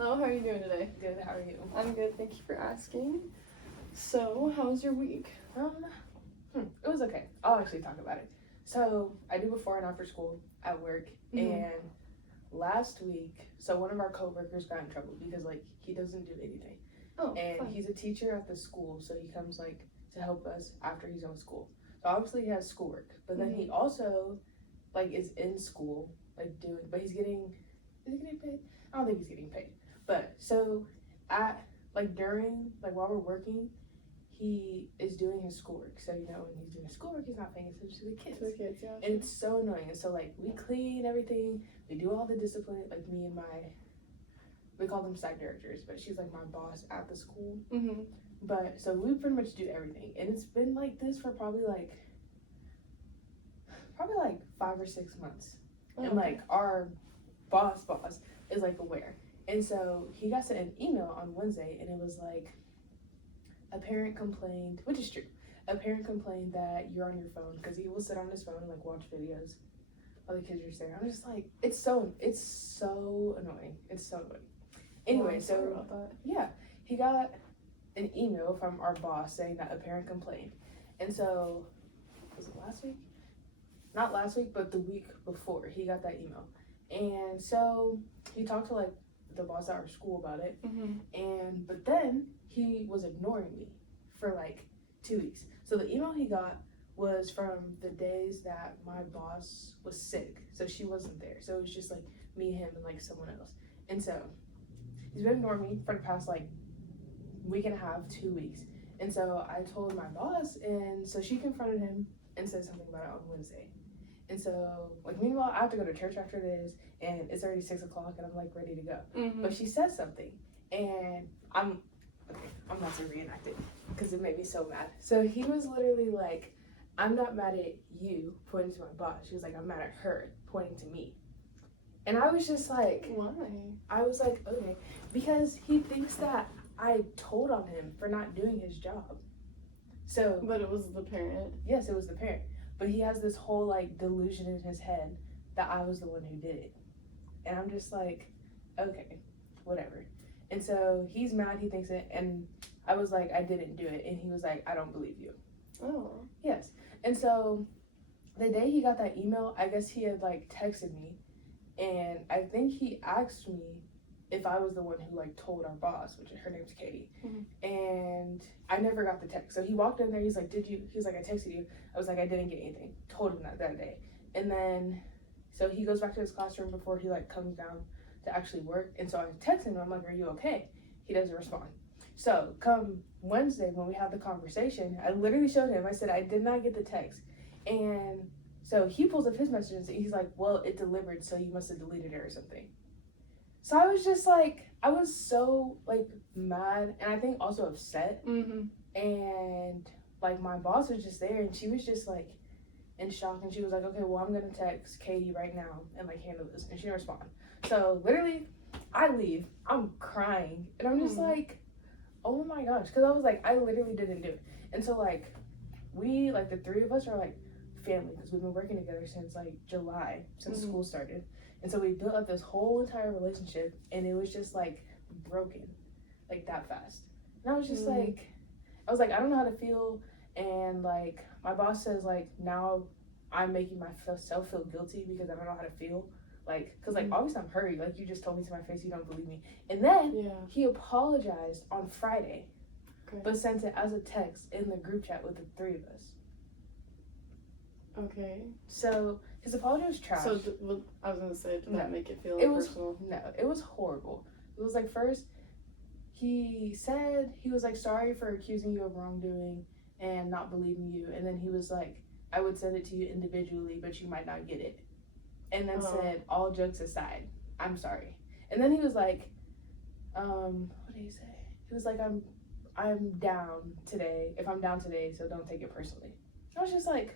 Hello, how are you doing today? Good, how are you? I'm good, thank you for asking. So, how was your week? It was okay. I'll actually talk about it. So, I do before and after school at work, and last week, so one of our coworkers got in trouble because, like, he doesn't do anything. Oh, and fun. he's a teacher at the school, so he comes, like, to help us after he's on school. So, obviously, he has schoolwork, but then he also, like, is in school, like, doing, but is he getting paid? I don't think he's getting paid. But, so, during, while we're working, he is doing his schoolwork. So, when he's doing his schoolwork, he's not paying attention to the kids. Yeah. And it's so annoying. And so, we clean everything. We do all the discipline. Like, me and we call them site directors, but she's, like, my boss at the school. But, so we pretty much do everything. And it's been like this for probably 5 or 6 months. And, our boss is, aware. And so he got sent an email on Wednesday, and it was a parent complained, which is true. A parent complained that you're on your phone, because he will sit on his phone and watch videos while the kids are staring. I'm just it's so annoying. It's so annoying. Anyway, he got an email from our boss saying that a parent complained. And so, was it last week? Not last week, but the week before, he got that email. And so he talked to the boss at our school about it. But then he was ignoring me for 2 weeks. So the email he got was from the days that my boss was sick, so she wasn't there. So it was just me, him, and someone else. And so he's been ignoring me for the past week and a half, 2 weeks. And so I told my boss, and so she confronted him and said something about it on Wednesday. And so, meanwhile, I have to go to church after this, and it's already 6 o'clock, and I'm ready to go. But she said something, and I'm about to reenact it because it made me so mad. So he was literally I'm not mad at you, pointing to my boss. She was I'm mad at her, pointing to me. And I was just why? I was okay, because he thinks that I told on him for not doing his job. So, but it was the parent. Yes, it was the parent. But he has this whole delusion in his head that I was the one who did it. And I'm just okay, whatever. And so he's mad, he thinks it, and I was I didn't do it. And he was I don't believe you. Oh. Yes. And so the day he got that email, I guess he had texted me, and I think he asked me if I was the one who told our boss, which her name's Katie. And I never got the text. So he walked in there, he's did you? He was I texted you. I was I didn't get anything. Told him that day. And then, so he goes back to his classroom before he comes down to actually work. And so I text him, I'm are you okay? He doesn't respond. So come Wednesday when we have the conversation, I literally showed him, I said, I did not get the text. And so he pulls up his messages, and he's well, it delivered, so you must have deleted it or something. So I was just I was so mad, and I think also upset. And my boss was just there, and she was just in shock, and she was okay, well, I'm gonna text Katie right now and handle this. And she didn't respond. So literally I leave, I'm crying, and I'm just oh my gosh, because I was I literally didn't do it. And so we the three of us are family, because we've been working together since July, since school started. And so we built up this whole entire relationship, and it was just broken that fast. And I was just I was I don't know how to feel. And my boss says now I'm making myself feel guilty because I don't know how to feel, because obviously I'm hurried, you just told me to my face you don't believe me. And then he apologized on Friday, but sent it as a text in the group chat with the three of us. Okay. So his apology was trash. So I was gonna say, did that make it feel personal? No, it was horrible. It was first he said he was sorry for accusing you of wrongdoing and not believing you, and then he was I would send it to you individually, but you might not get it. And then said, all jokes aside, I'm sorry. And then he was what did he say? He was I'm down today. If I'm down today, so don't take it personally. I was just okay.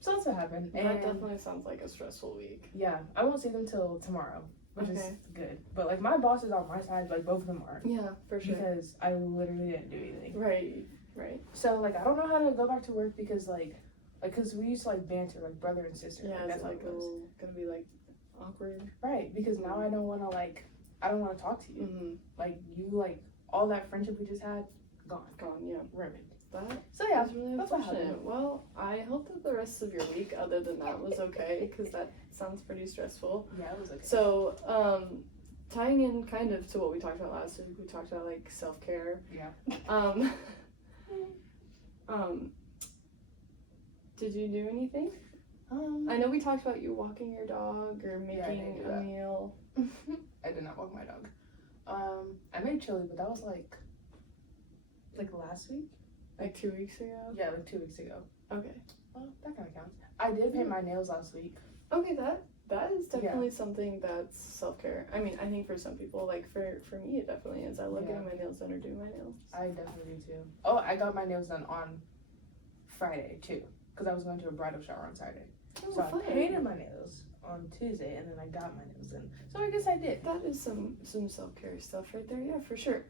So that's what happened. And that definitely sounds like a stressful week. Yeah, I won't see them till tomorrow, which is good. But my boss is on my side, both of them are. Yeah, for sure. Because I literally didn't do anything. Right. So I don't know how to go back to work because because we used to banter brother and sister. Yeah, that's it's how it goes. gonna be awkward. Right, because now I don't want to talk to you. Mm-hmm. Like, all that friendship we just had, gone. Gone, yeah. Ruined. That So yeah, was really that's what unfortunate. happened. Well, I hope that the rest of your week, other than that, was okay, because that sounds pretty stressful. Yeah, it was okay. So, tying in kind of to what we talked about last week, we talked about like self-care. Yeah. Did you do anything? I know we talked about you walking your dog or Yeah, I did making do a that. meal. I did not walk my dog. I made chili, but that was like last week. Like 2 weeks ago? Yeah, like 2 weeks ago. Okay. Well, that kind of counts. I did paint my nails last week. Okay, that is definitely something that's self-care. I mean, I think for some people, like for me, it definitely is. I love getting my nails done or doing my nails. I definitely do too. Oh, I got my nails done on Friday too, because I was going to a bridal shower on Saturday. Oh, So fun. I painted my nails on Tuesday, and then I got my nails done. So I guess I did. That is some self-care stuff right there. Yeah, for sure.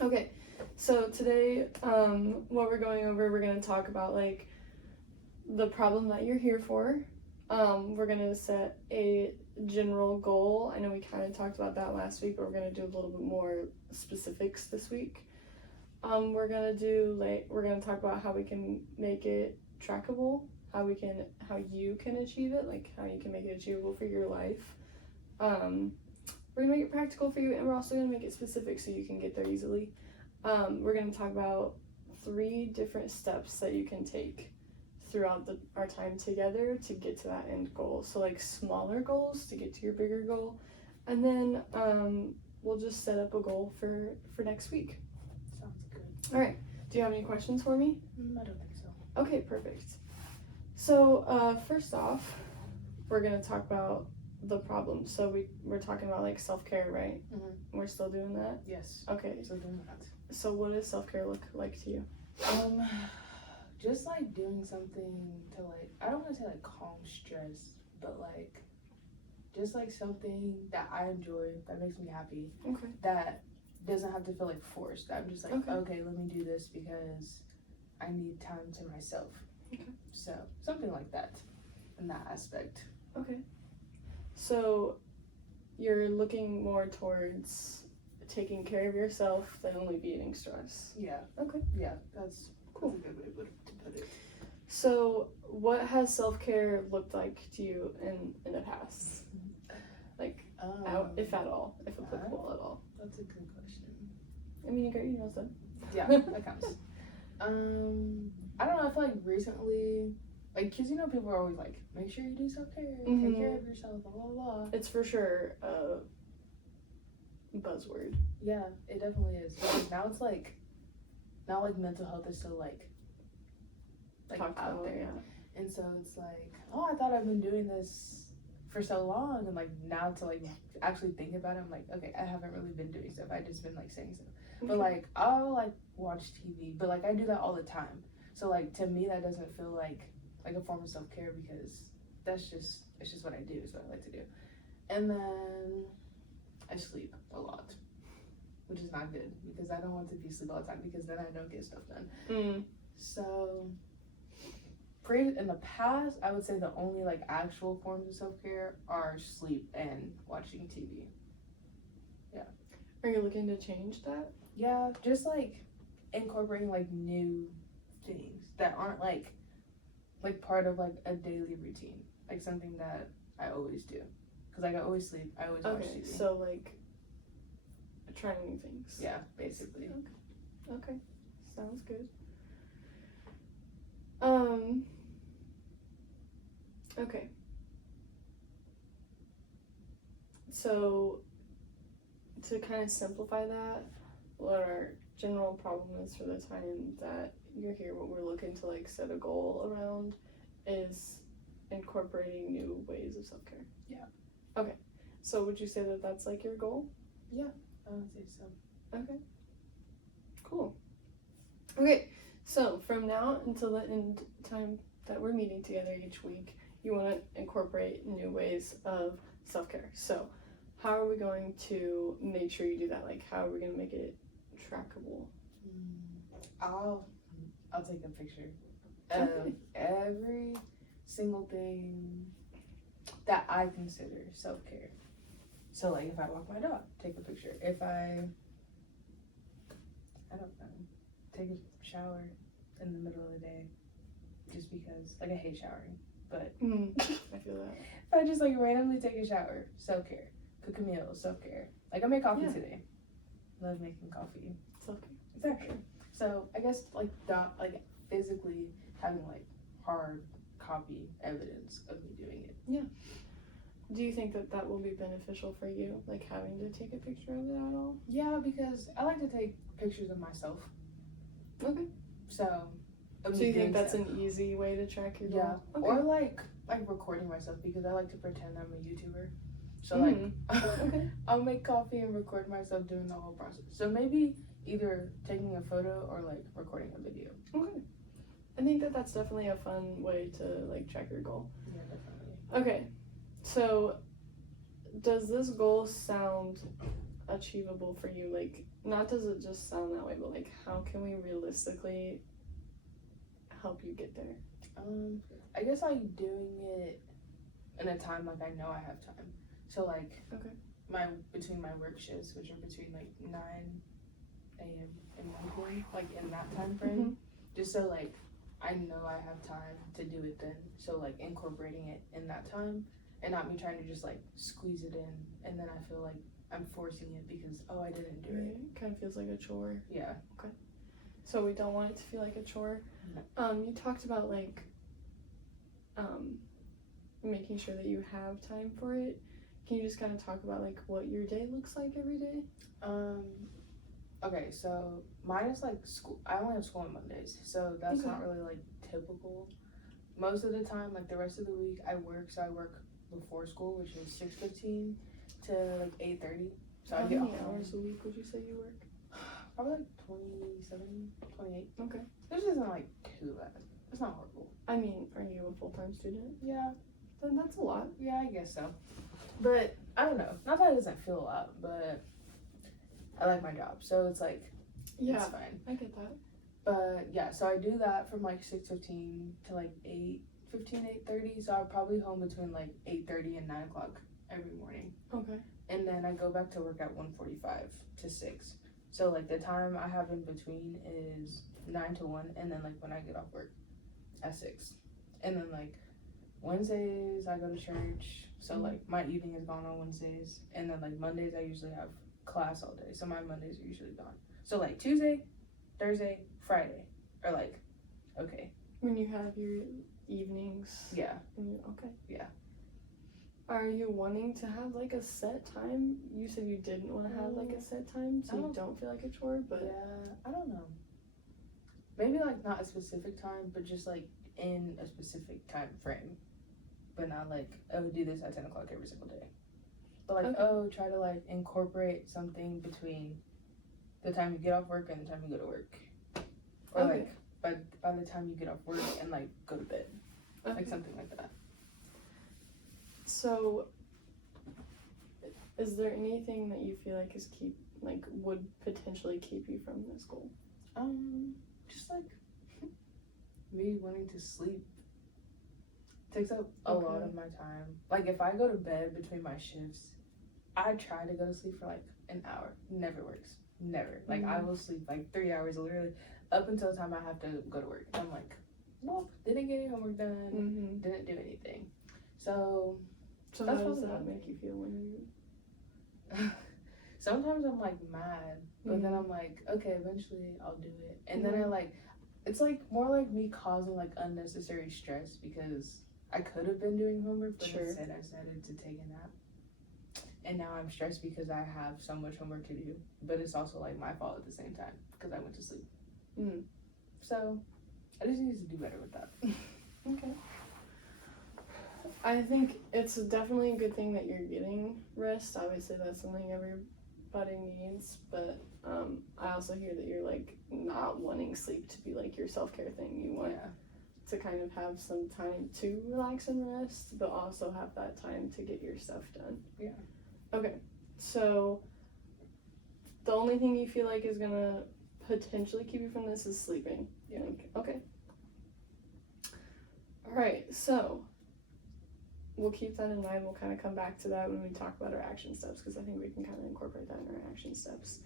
Okay, so today, what we're going over, we're gonna talk about like the problem that you're here for. We're gonna set a general goal. I know we kind of talked about that last week, but we're gonna do a little bit more specifics this week. We're gonna talk about how we can make it trackable, how you can achieve it, like how you can make it achievable for your life. We're gonna make it practical for you, and we're also gonna make it specific so you can get there easily. We're gonna talk about 3 different steps that you can take throughout our time together to get to that end goal. So like smaller goals to get to your bigger goal, and then we'll just set up a goal for next week. Sounds good. All right. Do you have any questions for me? I don't think so. Okay, perfect. So first off, we're gonna talk about the problem. So we're talking about like self-care, right? Mm-hmm. We're still doing that? Yes. Okay. So doing that. So what does self-care look like to you? Just like doing something to like, I don't want to say like calm stress, but like just like something that I enjoy, that makes me happy, Okay. that doesn't have to feel like forced. I'm just like, Okay. okay, let me do this because I need time to myself. Okay. So something like that in that aspect. Okay. So you're looking more towards taking care of yourself than alleviating stress. Yeah. Okay. Yeah, that's Cool. a good way to put it. So what has self-care looked like to you in the past? Like, if at all, if applicable at all. That's a good question. I mean, you got your nails done. Yeah, that counts. I don't know, I feel like recently, like, cause people are always like, make sure you do self-care, take care of yourself, blah, blah, blah. It's for sure a buzzword. Yeah, it definitely is. Because now it's like, now like mental health is so like Talked out about, there. yeah. And so it's like, oh, I thought I've been doing this for so long, and like now to like actually think about it, I'm like, okay, I haven't really been doing stuff. I just been like saying stuff. But like I'll like watch TV, but like I do that all the time. So like to me that doesn't feel like a form of self-care because it's just what I do. It's what I like to do. And then I sleep a lot, which is not good because I don't want to be asleep all the time because then I don't get stuff done. So in the past, I would say the only like actual forms of self-care are sleep and watching TV. Yeah. Are you looking to change that? Yeah, just like incorporating like new things that aren't like part of like a daily routine, like something that I always do. Cause like I always sleep, I always watch TV. So like trying new things. Yeah, basically. Okay. Sounds good. Okay. So to kind of simplify that, what our general problem is for the time that you're here, what we're looking to like set a goal around is incorporating new ways of self-care. Yeah. Okay. So would you say that that's like your goal? Yeah, I would say so. Okay. Cool. Okay. So from now until the end time that we're meeting together each week, you want to incorporate new ways of self-care. So how are we going to make sure you do that? Like, how are we going to make it trackable? I'll take a picture of every single thing that I consider self-care. So like if I walk my dog, take a picture. If I don't know, take a shower in the middle of the day, just because like I hate showering, but I feel that. if I just like randomly take a shower, self-care. Cook a meal, self-care. Like I made coffee Yeah. today. Love making coffee. Self-care. Exactly. So I guess like not like physically having like hard copy evidence of me doing it. Do you think that will be beneficial for you, like having to take a picture of it at all? Yeah, because I like to take pictures of myself. Okay. So. of So me you think doing that's stuff. an easy way to track your Yeah. goal? Or like recording myself because I like to pretend I'm a YouTuber. So like Okay. I'll make coffee and record myself doing the whole process. So maybe either taking a photo or like recording a video. Okay. I think that that's definitely a fun way to like track your goal. Yeah, definitely. Okay. So does this goal sound achievable for you? Like, not does it just sound that way, but like how can we realistically help you get there? I guess like doing it in a time like I know I have time. So like between my work shifts, which are between like 9 a.m. and 1 p.m., like in that time frame, just so like I know I have time to do it then. So like incorporating it in that time and not me trying to just like squeeze it in and then I feel like I'm forcing it because I didn't do it. Kind of feels like a chore. Yeah. Okay. So we don't want it to feel like a chore. No. You talked about like making sure that you have time for it. Can you just kind of talk about like what your day looks like every day? Okay, so mine is like school. I only have school on Mondays, so that's not really like typical. Most of the time, like the rest of the week, I work. So I work before school, which is 6:15 to like 8:30. So How I get many home. hours a week would you say you work? Probably like 27, 28. Okay. This isn't like too bad. It's not horrible. I mean, are you a full-time student? Yeah, Then that's a lot. yeah, I guess so. But I don't know. Not that it doesn't feel a lot, but I like my job, so it's like it's fine. I get that. But yeah, so I do that from like 6:15 to like 8:15, 8:30. So I'm probably home between like 8:30 and 9 o'clock every morning. Okay. And then I go back to work at 1:45 to 6. So like the time I have in between is 9 to 1, and then like when I get off work at 6. And then like Wednesdays I go to church. So like my evening is gone on Wednesdays, and then like Mondays I usually have class all day. So my Mondays are usually gone. So like Tuesday, Thursday, Friday are like okay. When you have your evenings. Yeah. Okay. Yeah. Are you wanting to have like a set time? You said you didn't want to have like a set time, so you don't feel like a chore, but yeah, I don't know. Maybe like not a specific time, but just like in a specific time frame. But not like, do this at 10 o'clock every single day. But like, try to like incorporate something between the time you get off work and the time you go to work. Or like by the time you get off work and like go to bed. Like something like that. So is there anything that you feel like would potentially keep you from this goal? Just like me wanting to sleep takes up a lot of my time. Like if I go to bed between my shifts, I try to go to sleep for like an hour. Never works. Never. Like I will sleep like 3 hours literally up until the time I have to go to work. I'm like, well, didn't get any homework done. Didn't do anything. So how does that make you feel when you? Sometimes I'm like mad, but then I'm like, okay, eventually I'll do it. And then I like, it's like more like me causing like unnecessary stress because I could have been doing homework, but instead I decided to take a nap. And now I'm stressed because I have so much homework to do, but it's also like my fault at the same time because I went to sleep. So I just need to do better with that. Okay. I think it's definitely a good thing that you're getting rest. Obviously, that's something everybody needs, but I also hear that you're like not wanting sleep to be like your self-care thing. You want to kind of have some time to relax and rest, but also have that time to get your stuff done. Yeah. Okay, so the only thing you feel like is gonna potentially keep you from this is sleeping. Okay. All right, so we'll keep that in mind. We'll kind of come back to that when we talk about our action steps, because I think we can kind of incorporate that in our action steps.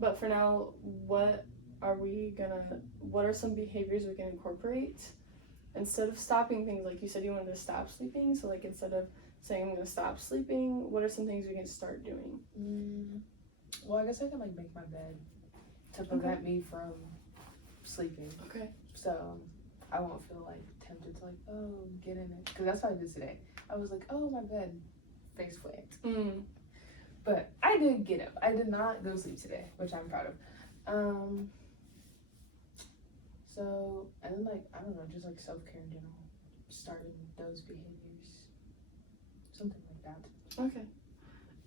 But for now, what are some behaviors we can incorporate instead of stopping things? Like you said, you wanted to stop sleeping, so like instead of saying I'm gonna stop sleeping, what are some things we can start doing? Well, I guess I can like make my bed to prevent me from sleeping. Okay. So I won't feel like tempted to like, oh, get in it. Because that's what I did today. I was like, oh, my bed, face plant. But I did get up. I did not go to sleep today, which I'm proud of. So, and then like, I don't know, just like self-care in general. Starting those behaviors. Something like that.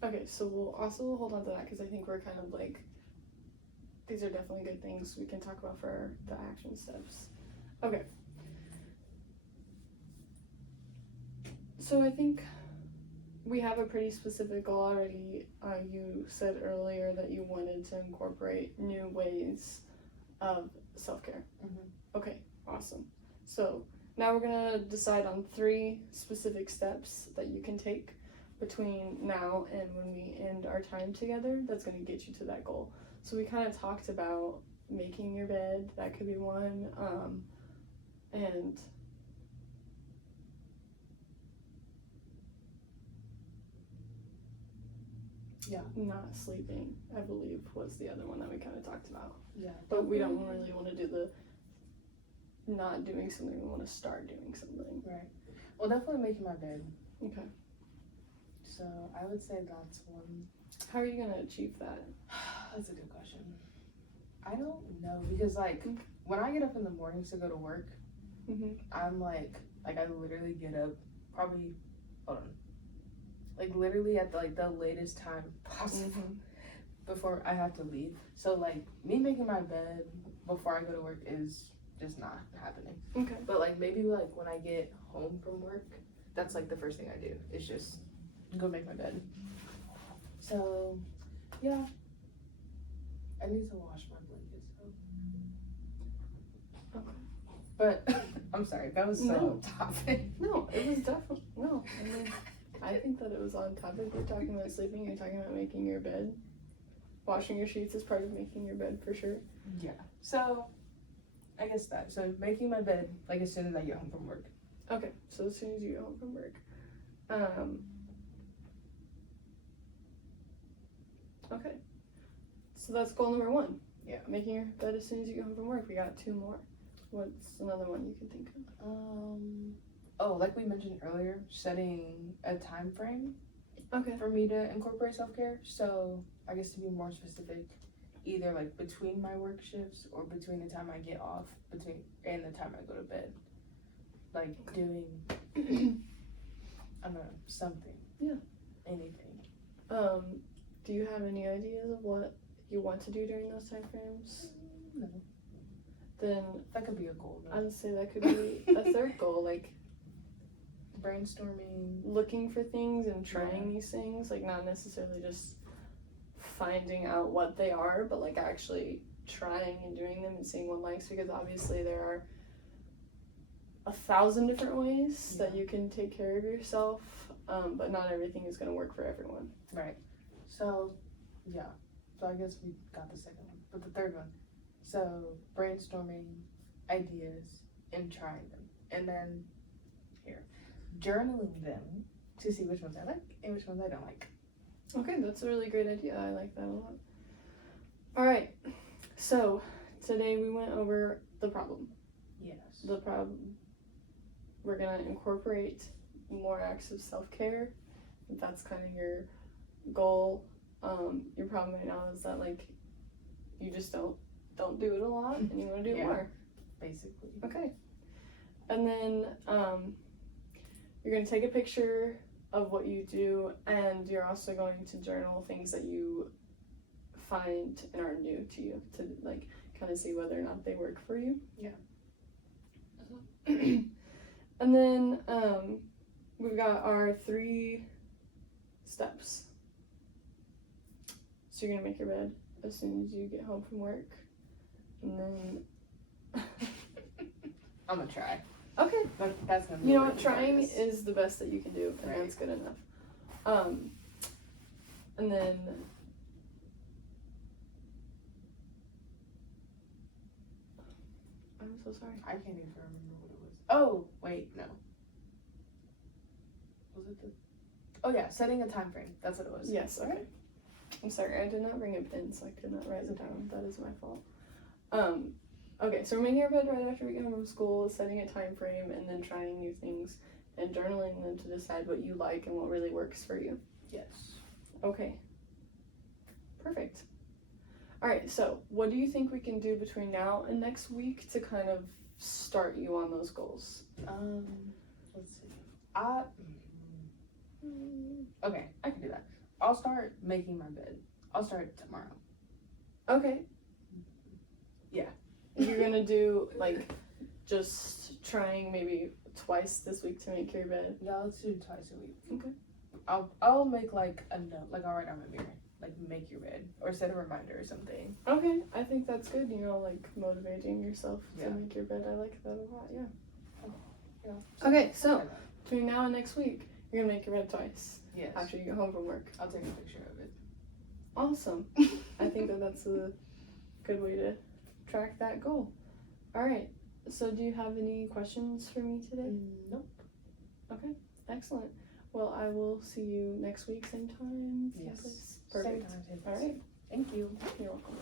Okay, so we'll also hold on to that, because I think we're kind of like, these are definitely good things we can talk about for the action steps. Okay. So I think we have a pretty specific goal already. You said earlier that you wanted to incorporate new ways of self-care. Okay, awesome. So now we're gonna decide on 3 specific steps that you can take between now and when we end our time together that's gonna get you to that goal. So we kind of talked about making your bed, that could be one, and not sleeping, I believe, was the other one that we kind of talked about. Yeah. But we don't really want to do the not doing something, we want to start doing something. Right. Well, definitely making my bed. Okay. So I would say that's one. How are you going to achieve that? That's a good question. I don't know, because like when I get up in the mornings to go to work, I'm like I literally get up probably, like literally at the latest time possible before I have to leave. So like me making my bed before I go to work is just not happening. Okay. But like maybe like when I get home from work, that's like the first thing I do. It's just go make my bed. So yeah, I need to wash my blankets though. Okay. But I'm sorry, that was so topic. No, it was definitely no. I mean, I think that it was on topic. We're talking about sleeping. You're talking about making your bed. Washing your sheets is part of making your bed for sure. Yeah. So I guess that. So making my bed like as soon as I get home from work. Okay. So as soon as you get home from work. Okay. So that's goal number 1. Yeah. Making your bed as soon as you get home from work. We got 2 more. What's another one you can think of? Like we mentioned earlier, setting a time frame. Okay. For me to incorporate self-care. So I guess to be more specific, either like between my work shifts or between the time I get off and the time I go to bed. Like doing I don't know, something. Yeah. Anything. Do you have any ideas of what you want to do during those time frames? No. Then that could be a goal though. I would say that could be a 3rd goal, like brainstorming, looking for things and trying these things, like not necessarily just finding out what they are, but like actually trying and doing them and seeing what likes, because obviously there are 1,000 different ways that you can take care of yourself, but not everything is going to work for everyone. Right. So yeah, so I guess we got the 2nd one, but the 3rd one, so brainstorming ideas and trying them, and then journaling them to see which ones I like and which ones I don't like. Okay, that's a really great idea. I like that a lot. All right, so today we went over the problem. Yes. The problem. We're gonna incorporate more acts of self-care. If that's kind of your goal. Your problem right now is that like you just don't do it a lot and you want to do it more. Basically. Okay. And then you're going to take a picture of what you do, and you're also going to journal things that you find and are new to you, to like kind of see whether or not they work for you. Yeah. And then we've got our 3 steps. So you're gonna make your bed as soon as you get home from work, and then I'm gonna try. Okay. But that's gonna be You know work what? in Trying progress. is the best that you can do, and Right. that's good enough. And then I'm so sorry. I can't even remember what it was. Oh, wait, no. Was it the? Oh yeah, setting a time frame. That's what it was. Yes. Okay. I'm sorry. I did not bring a pen, so I could not write it It's okay. down. That is my fault. Okay. So we're making our bed right after we get home from school, setting a time frame, and then trying new things and journaling them to decide what you like and what really works for you. Yes. Okay. Perfect. All right, so what do you think we can do between now and next week to kind of start you on those goals? Let's see. Okay, I can do that. I'll start making my bed. I'll start tomorrow. Okay. Yeah. You're gonna do like just trying maybe twice this week to make your bed. Yeah, let's do it twice a week. Okay. I'll make like a note, like I'll write on my mirror, like make your bed, or set a reminder or something. Okay, I think that's good. You know, like motivating yourself Yeah. to make your bed. I like that a lot. Yeah. Yeah. Okay, so between now and next week, you're gonna make your bed twice Yes. after you get home from work. I'll take a picture of it. Awesome. I think that that's a good way to track that goal. All right. So, do you have any questions for me today? Nope. Okay. Excellent. Well, I will see you next week, same time, same Yes. place. Same Perfect. time, same All place. right. Thank you. You're welcome.